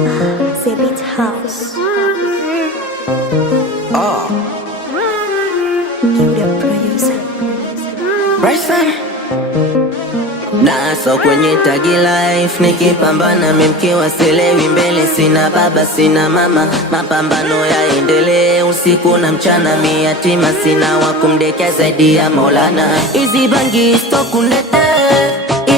The Beat House. Oh, New the producer. Bryson naso kwenye tagi life, nikipambana mimkiwa silewi mbele, sina baba sina mama, mapambano yaendelee usiku na mchana, miyatima sina wakumdekea zaidi ya Maulana. Hizi bangi stokunete,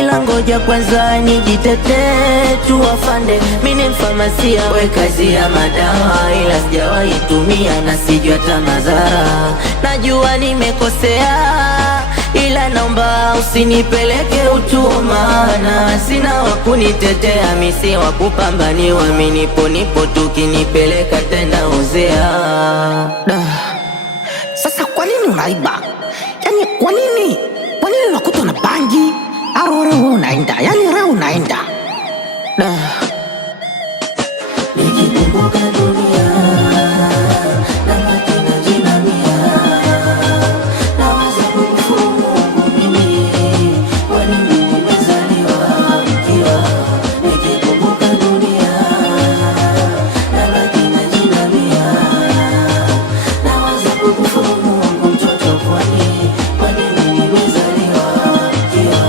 ila ngoja kwanza nijitetee tu afande. Mimi mfamasia, we kazi ya madawa, ila sijawahi tumia na sijui hata madhara. Najua nimekosea, ila naomba usinipeleke utuo, maana sina wakunitetea, misi wakupambaniwa, nipo tukinipeleka tena ozea. Sasa kwa nini unaiba? Yani kwa nini unakuta na bangi? Arora unaenda, yani ra unaenda. Nikikumbuka dunia na matina jinamia, nawaza kukufuru Mungu mimi, kwani mimi nimezaliwa mkiwa. Nikikumbuka dunia na matina jinamia, nawaza kukufuru Mungu mtoto, kwani mimi nimezaliwa mkiwa.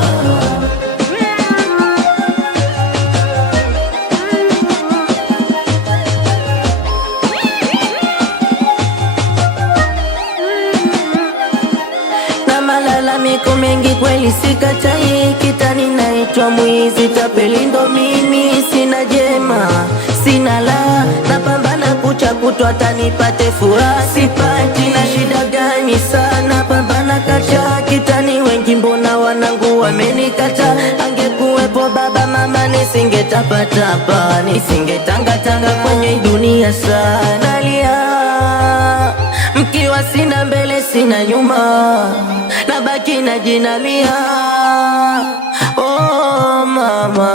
Malalamiko mengi kweli sikatai, kitani naitwa mwizi tapeli, ndo mimi sina jema sina la, napambana kucha kutwa tanipate furaha sipati, na shida gani sana pambana kacha, kitani wengi mbona wanangu wamenikata, angekuwepo baba mama nisingetapatapa, nisingetangatanga kwenye dunia sana lia, mkiwa sina mbele sina nyuma, nabaki na jinamia. Oh mama.